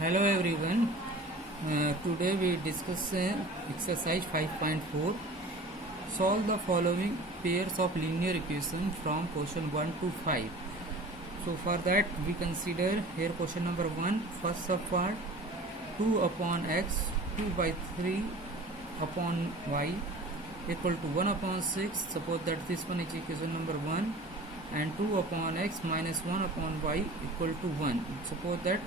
Hello everyone. Today we discuss exercise 5.4. Solve the following pairs of linear equation from question 1 to 5. So for that we consider here question number 1. First subpart 2 upon x 2 by 3 upon y equal to 1 upon 6. Suppose that this one is equation number 1 and 2 upon x minus 1 upon y equal to 1. Suppose that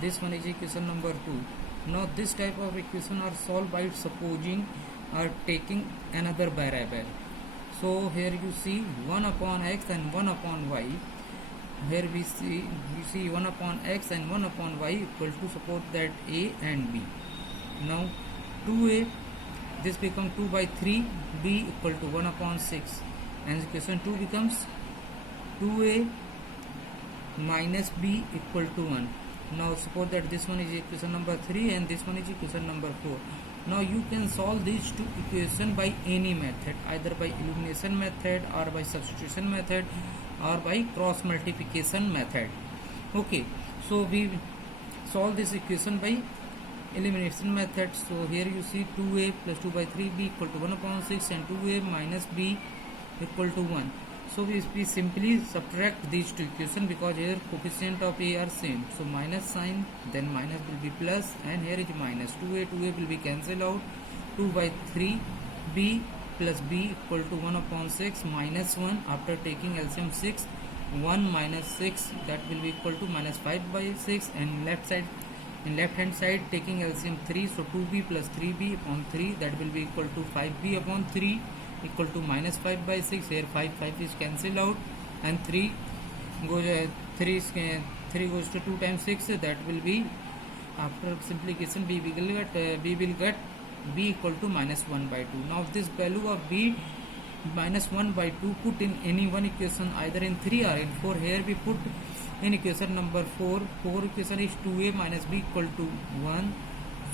this one is equation number 2. Now this type of equation are solved by supposing or taking another variable. So here you see 1 upon x and 1 upon y. Here we see 1 upon x and 1 upon y equal to suppose that a and b. Now 2a, this becomes 2 by 3, b equal to 1 upon 6, and equation 2 becomes 2a minus b equal to 1. Now suppose that this one is equation number 3 and this one is equation number 4. Now you can solve these two equations by any method, either by elimination method or by substitution method or by cross multiplication method. Okay, so we solve this equation by elimination method. So here you see 2a plus 2 by 3b equal to 1 upon 6 and 2a minus b equal to 1. So we simply subtract these two equations because here coefficient of a are same. So minus sign, then minus will be plus, and here is minus. 2a will be cancelled out. 2 by 3 b plus b equal to 1 upon 6 minus 1. After taking LCM 6, 1 minus 6, that will be equal to minus 5 by 6, and left hand side taking LCM 3, so 2b plus 3b upon 3, that will be equal to 5b upon 3 equal to minus 5 by 6. Here 5 is cancelled out, and 3 goes to 2 times 6, that will be, after simplification, b will get b equal to minus 1 by 2. Now this value of b minus 1 by 2 put in any one equation, either in 3 or in 4. Here we put in equation number 4. Equation is 2a minus b equal to 1.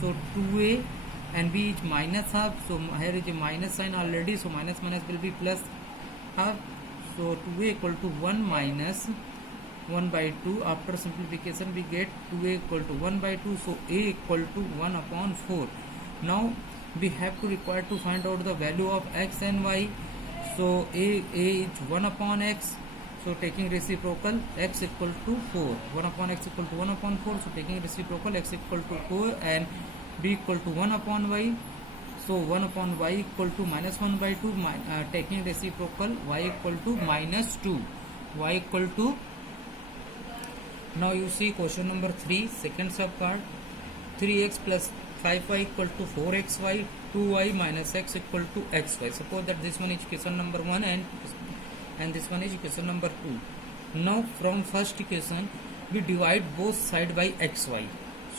So 2a and b is minus half, so here is a minus sign already, so minus will be plus half. So 2a equal to 1 minus 1 by 2. After simplification we get 2a equal to 1 by 2, so a equal to 1 upon 4. Now we have to require to find out the value of x and y. So a is 1 upon x, so taking reciprocal, x equal to 4. 1 upon x equal to 1 upon 4, so taking reciprocal, x equal to 4, and b equal to 1 upon y. So 1 upon y equal to minus 1 by 2, taking reciprocal, y equal to minus 2. Y equal to, now you see question number 3, second subpart, 3x plus 5y equal to 4xy, 2y minus x equal to xy. Suppose that this one is equation number 1 and this one is equation number 2. Now from first equation we divide both sides by xy.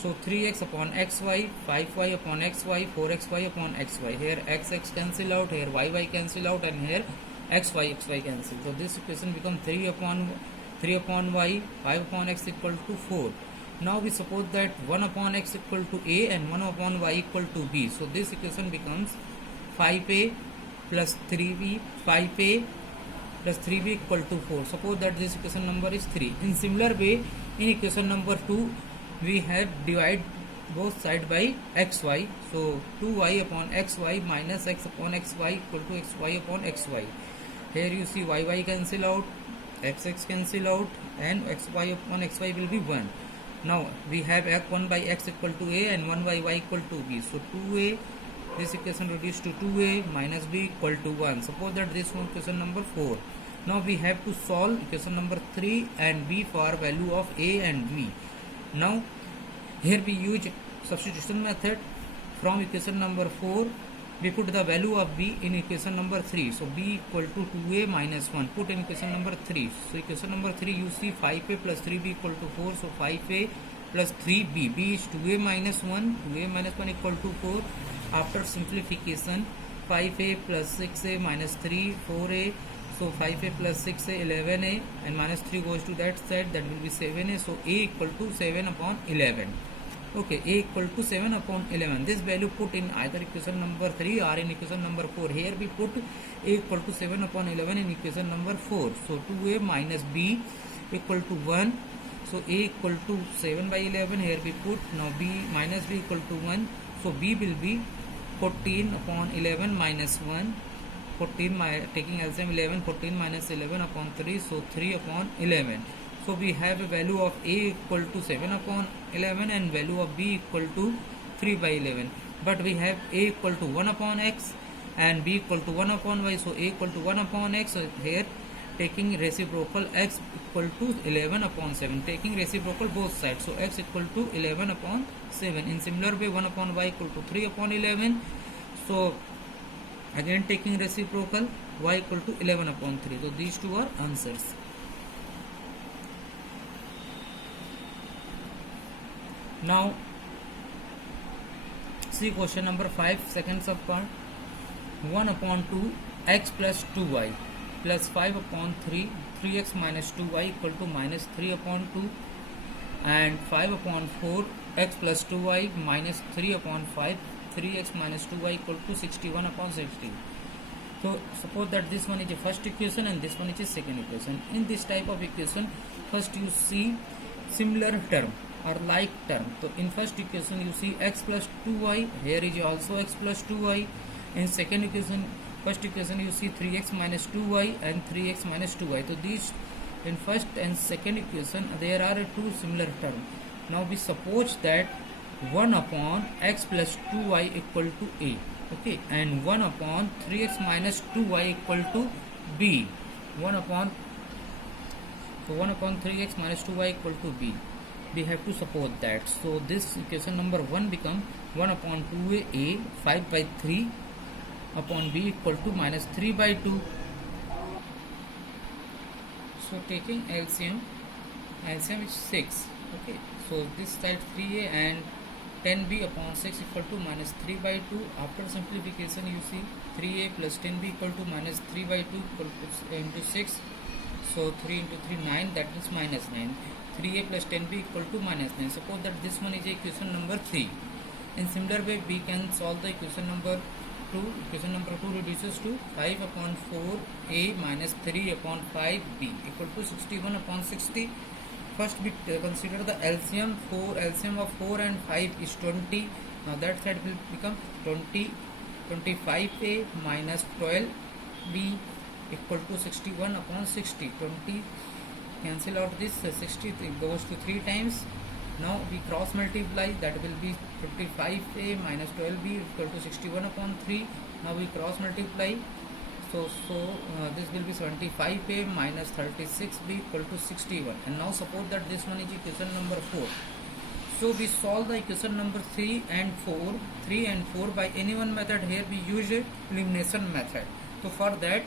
So 3x upon xy, 5y upon xy, 4xy upon xy. Here x cancel out, here y cancel out, and here xy cancel. So this equation becomes 3 upon y, 5 upon x equal to 4. Now we suppose that 1 upon x equal to a and 1 upon y equal to b. So this equation becomes 5a plus 3b, 5a plus 3b equal to 4. Suppose that this equation number is 3. In similar way, in equation number 2, we have divide both sides by xy. So 2y upon xy minus x upon xy equal to xy upon xy. Here you see y cancel out, x cancel out, and xy upon xy will be 1. Now we have 1 by x equal to a and 1 by y equal to b. So 2a, this equation reduced to 2a minus b equal to 1. Suppose that this one equation number 4. Now we have to solve equation number 3 and b for value of a and b. Now here we use substitution method. From equation number 4 we put the value of b in equation number 3. So b equal to 2a minus 1, put in equation number 3. So equation number 3 you see 5a plus 3b equal to 4. So 5a plus 3b, b is 2a minus 1, 2a minus 1 equal to 4. After simplification, 5a plus 6a minus 3, 4a. So 5a plus 6a, 11a, and minus 3 goes to that side, that will be 7a. So a equal to 7 upon 11. Okay, a equal to 7 upon 11. This value put in either equation number 3 or in equation number 4. Here we put a equal to 7 upon 11 in equation number 4. So 2a minus b equal to 1. So a equal to 7 by 11, here we put. Now b minus b equal to 1, so b will be 14 upon 11 minus 1. 14 taking LCM 11, 14 minus 11 upon 3, so 3 upon 11. So we have a value of a equal to 7 upon 11 and value of b equal to 3 by 11. But we have a equal to 1 upon x and b equal to 1 upon y, so a equal to 1 upon x. So here taking reciprocal, x equal to 11 upon 7, taking reciprocal both sides, so x equal to 11 upon 7. In similar way, 1 upon y equal to 3 upon 11, so again taking reciprocal, y equal to 11 upon 3. So these two are answers. Now see question number 5, second sub part. 1 upon 2 x plus 2y plus 5 upon 3, 3x minus 2y equal to minus 3 upon 2, and 5 upon 4 x plus 2y minus 3 upon 5, 3x minus 2y equal to 61 upon 60. So suppose that this one is a first equation and this one is a second equation. In this type of equation, first you see similar term or like term. So in first equation you see x plus 2y, here is also x plus 2y. In second equation, first equation you see 3x minus 2y and 3x minus 2y. So these in first and second equation there are two similar terms. Now we suppose that 1 upon x plus 2y equal to a, okay, and 1 upon 3x minus 2y equal to b. 1 upon 3x minus 2y equal to b. We have to suppose that. So this equation number 1 become 1 upon 2a 5 by 3 upon b equal to minus 3 by 2. So taking LCM is 6. Okay, so this side 3a and 10b upon 6 equal to minus 3 by 2. After simplification you see 3a plus 10b equal to minus 3 by 2 equal to into 6. So 3 into 3 9, that means minus 9. 3a plus 10b equal to minus 9. Suppose that this one is equation number 3. In similar way we can solve the equation number 2. Equation number 2 reduces to 5 upon 4a minus 3 upon 5b equal to 61 upon 60. First we consider the LCM. LCM of 4 and 5 is 20. Now that side will become 25a minus 12b equal to 61 upon 60. 20 cancel out this, 60 goes to 3 times. Now we cross multiply, that will be 25a minus 12b equal to 61 upon 3. Now we cross multiply, so this will be 75a minus 36b equal to 61. And now suppose that this one is equation number 4. So we solve the equation number 3 and 4 by any one method. Here we use a elimination method. So for that,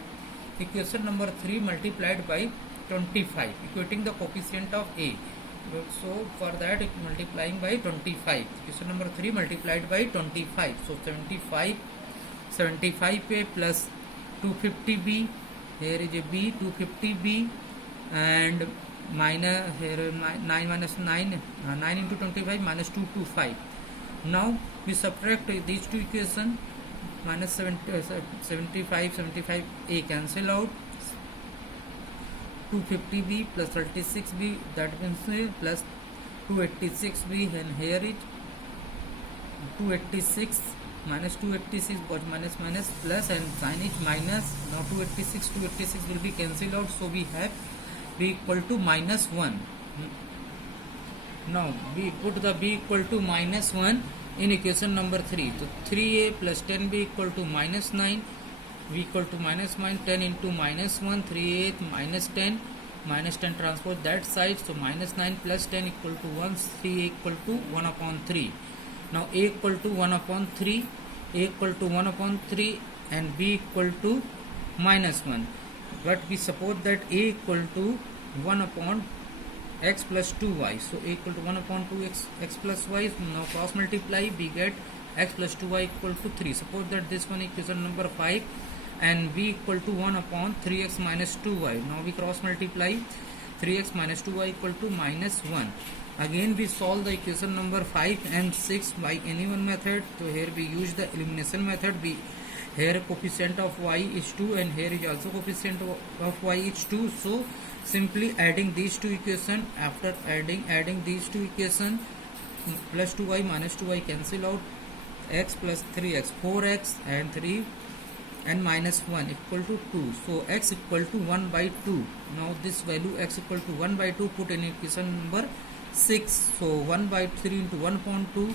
equation number 3 multiplied by 25, equating the coefficient of a. So for that, multiplying by 25, equation number 3 multiplied by 25, so 75a plus 250b, here is a b, 250b, and minus here 9 minus 9 into 25 minus 225. Now we subtract these two equations, minus 75a cancel out, 250b plus 36b, that means plus 286b, and here it 286 minus 286 got minus plus, and sign it minus. Now 286 will be cancelled out, so we have b equal to minus 1. Now we put the b equal to minus 1 in equation number 3. So 3a plus 10b equal to minus 9, v equal to minus 10 into minus 1, 3a minus 10 transpose that side, so minus 9 plus 10 equal to 1, 3a equal to 1 upon 3. Now a equal to 1 upon 3, and b equal to minus 1. But we suppose that a equal to 1 upon x plus 2y, so a equal to 1 upon 2x x plus y. Now cross multiply, we get x plus 2y equal to 3. Suppose that this one equation number 5, and v equal to 1 upon 3x minus 2y. Now we cross multiply, 3x minus 2y equal to minus 1. Again we solve the equation number 5 and 6 by any one method. So here we use the elimination method. We here coefficient of y is 2 and here is also coefficient of y is 2. So simply adding these two equation. After adding these two equation, plus 2y minus 2y cancel out, x plus 3x 4x and 3 and minus 1 equal to 2. So x equal to 1 by 2. Now this value x equal to 1 by 2 put in equation number 6. So 1 by 3 into 1.2